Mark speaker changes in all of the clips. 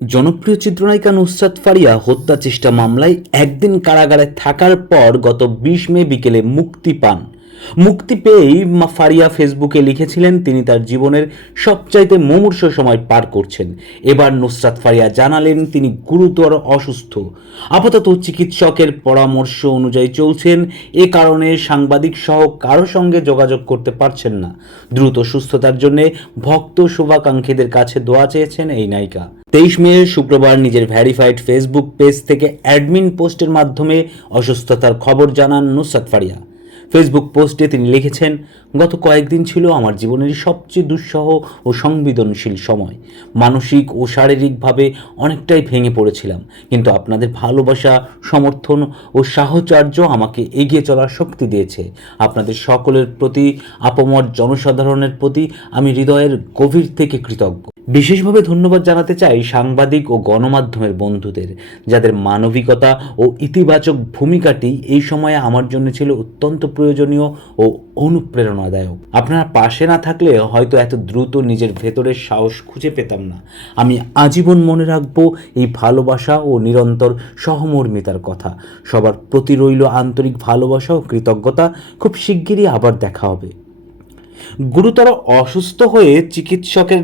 Speaker 1: জনপ্রিয় চিত্রনায়িকা নুসরাত ফারিয়া হত্যা চেষ্টা মামলায় একদিন কারাগারে থাকার পর গত বিশ মে বিকেলে মুক্তি পান। মুক্তি পেয়েই ফারিয়া ফেসবুকে লিখেছিলেন, তিনি তার জীবনের সবচাইতে মুমূর্ষ সময় পার করছেন। এবার নুসরাত ফারিয়া জানালেন, তিনি গুরুতর অসুস্থ। আপাতত চিকিৎসকের পরামর্শ অনুযায়ী চলছেন। এ কারণে সাংবাদিক সহ কারও সঙ্গে যোগাযোগ করতে পারছেন না। দ্রুত সুস্থতার জন্য ভক্ত শুভাকাঙ্ক্ষীদের কাছে দোয়া চেয়েছেন এই নায়িকা। তেইশ মে, শুক্রবার নিজের ভ্যারিফাইড ফেসবুক পেজ থেকে অ্যাডমিন পোস্টের মাধ্যমে অসুস্থতার খবর জানান নুসরাত ফারিয়া। ফেসবুক পোস্টে তিনি লিখেছেন, গত কয়েকদিন ছিল আমার জীবনের সবচেয়ে দুঃসহ ও সংবেদনশীল সময়। মানসিক ও শারীরিকভাবে অনেকটাই ভেঙে পড়েছিলাম, কিন্তু আপনাদের ভালোবাসা, সমর্থন ও সাহচর্য আমাকে এগিয়ে চলার শক্তি দিয়েছে। আপনাদের সকলের প্রতি, আপমর জনসাধারণের প্রতি আমি হৃদয়ের গভীর থেকে কৃতজ্ঞ। বিশেষভাবে ধন্যবাদ জানাতে চাই সাংবাদিক ও গণমাধ্যমের বন্ধুদের, যাদের মানবিকতা ও ইতিবাচক ভূমিকাটি এই সময়ে আমার জন্য ছিল অত্যন্ত প্রয়োজনীয় ও অনুপ্রেরণাদায়ক। আপনারা পাশে না থাকলে হয়তো এত দ্রুত নিজের ভেতরের সাহস খুঁজে পেতাম না। আমি আজীবন মনে রাখব এই ভালোবাসা ও নিরন্তর সহমর্মিতার কথা। সবার প্রতি রইল আন্তরিক ভালোবাসা ও কৃতজ্ঞতা। খুব শিগগিরই আবার দেখা হবে। গুরুতর অসুস্থ হয়ে চিকিৎসকের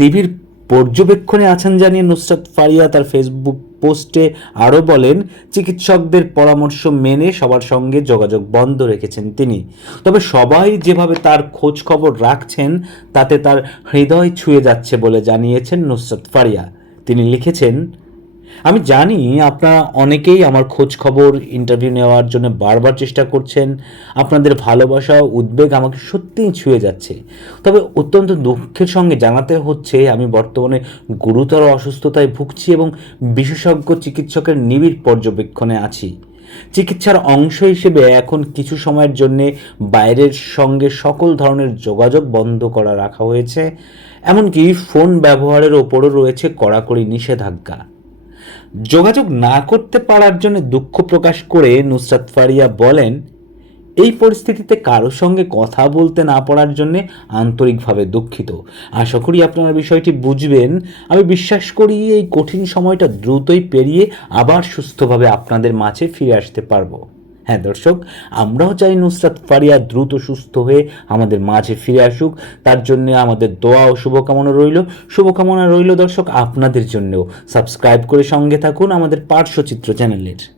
Speaker 1: নিবিড় পর্যবেক্ষণে আছেন জানিয়ে নুসরাত ফারিয়া তার ফেসবুক পোস্টে আরও বলেন, চিকিৎসকদের পরামর্শ মেনে সবার সঙ্গে যোগাযোগ বন্ধ রেখেছেন তিনি। তবে সবাই যেভাবে তার খোঁজ খবর রাখছেন, তাতে তার হৃদয় ছুঁয়ে যাচ্ছে বলে জানিয়েছেন নুসরাত ফারিয়া। তিনি লিখেছেন আমি জানি আপনারা অনেকেই আমার খোঁজ খবর ইন্টারভিউ নেওয়ার জন্য বারবার চেষ্টা করছেন। আপনাদের ভালোবাসা, উদ্বেগ আমাকে সত্যিই ছুঁয়ে যাচ্ছে। তবে অত্যন্ত দুঃখের সঙ্গে জানাতে হচ্ছে, আমি বর্তমানে গুরুতর অসুস্থতায় ভুগছি এবং বিশেষজ্ঞ চিকিৎসকের নিবিড় পর্যবেক্ষণে আছি। চিকিৎসার অংশ হিসেবে এখন কিছু সময়ের জন্য বাইরের সঙ্গে সকল ধরনের যোগাযোগ বন্ধ করা রাখা হয়েছে। এমনকি ফোন ব্যবহারের ওপরও রয়েছে কড়াকড়ি নিষেধাজ্ঞা। যোগাযোগ না করতে পারার জন্য দুঃখ প্রকাশ করে নুসরাত ফারিয়া বলেন, এই পরিস্থিতিতে কারোর সঙ্গে কথা বলতে না পারার জন্যে আন্তরিকভাবে দুঃখিত। আশা করি আপনারা বিষয়টি বুঝবেন। আমি বিশ্বাস করি এই কঠিন সময়টা দ্রুতই পেরিয়ে আবার সুস্থভাবে আপনাদের মাঝে ফিরে আসতে পারব। হ্যাঁ দর্শক, আমরাও চাই নুসরাত ফারিয়া দ্রুত সুস্থ হয়ে আমাদের মাঝে ফিরে আসুক। তার জন্য আমাদের দোয়া ও শুভকামনা রইল। শুভকামনা রইল দর্শক আপনাদের জন্যও। সাবস্ক্রাইব করে সঙ্গে থাকুন আমাদের পার্শ্বচিত্র চ্যানেলের।